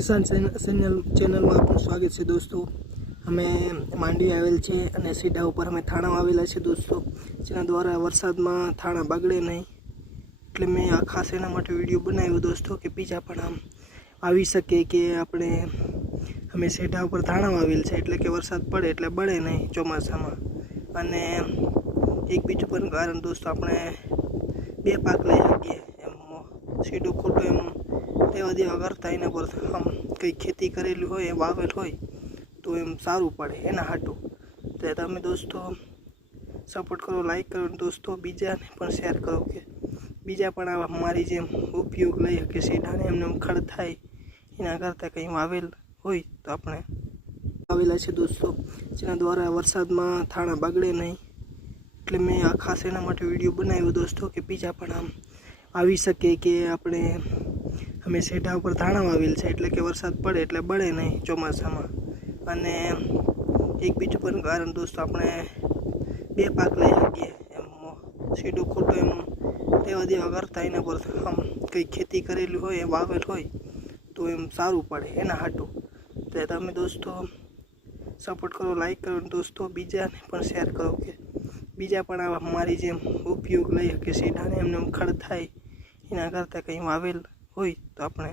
કિસાન channel में आपનું સ્વાગત છે દોસ્તો। અમે માંડવી આવેલ છે અને સીધા ઉપર અમે થાણા આવેલા છે દોસ્તો, જેના દ્વારા વરસાદમાં થાણા બગડે નહીં એટલે મેં આ ખાસ એના માટે વિડીયો બનાવ્યો દોસ્તો કે બીજા પણ આમ આવી શકે કે આપણે અમે સીધા ઉપર થાણા આવેલ છે એટલે કે વરસાદ પડે એટલે બળે નહીં ચોમાસામાં। અને એક બીજું પણ કારણ દોસ્તો, આપણે બે પાક લઈ શકીએ એમ સીધું ખોટું એમ લેવા દેવા કરતા એના પર આમ કંઈ ખેતી કરેલી હોય વાવેલ હોય તો એમ સારું પડે એના હાટું। તો તમે દોસ્તો સપોર્ટ કરો, લાઈક કરો દોસ્તો, બીજાને પણ શેર કરો કે બીજા પણ આવા મારી જેમ ઉપયોગ લઈ શકે સીધાને એમને ખડ થાય એના કરતાં કંઈ વાવેલ હોય તો આપણે આવેલા છે દોસ્તો, જેના દ્વારા વરસાદમાં થાણા બગડે નહીં એટલે મેં આ ખાસ એના માટે વિડીયો બનાવ્યો દોસ્તો કે બીજા પણ આમ આવી શકે કે આપણે અમે સીધા ઉપર થાણા આવેલ છે એટલે કે વરસાદ પડે એટલે બળે નહીં ચોમાસામાં। અને એક બીજું પણ કારણ દોસ્તો, આપણે બે પાક લઈ શકીએ એમ સીધું ખોટું એમ લેવા દેવા કરતા એના પર આમ કંઈ ખેતી કરેલી હોય વાવેલ હોય તો એમ સારું પડે એના હાટું। તો તમે દોસ્તો સપોર્ટ કરો, લાઈક કરો દોસ્તો, બીજાને પણ શેર કરો કે બીજા પણ આવા મારી જેમ ઉપયોગ લઈ શકે સીધાને એમને ખડ થાય એના કરતાં કંઈ વાવેલ હોય તો આપણે